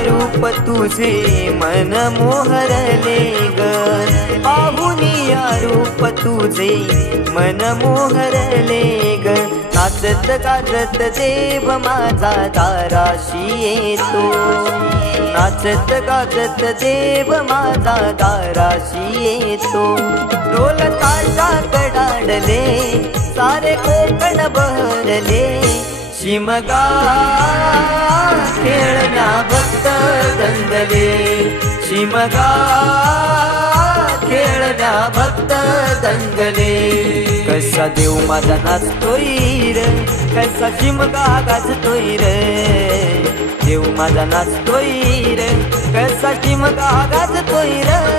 रूप तुझे मन मोहरले ग, पाहुनिया रूप तुझे मन मोहरले ग। नाचत गाजत देव माझा दाराशी येतो, नाचत गाजत देव माझा दाराशी येतो। ढोल ताशा कडाडले सारे कोकण बहरले, शिमगा खेळण्या भक्त दंगले, शिमगा खेळण्या भक्त दंगले। कसा देव माझा नाचतोय रे, कसा शिमगा गाजतोय रे, देव माझा नाचतोय रे, कसा शिमगा गाजतोय रे।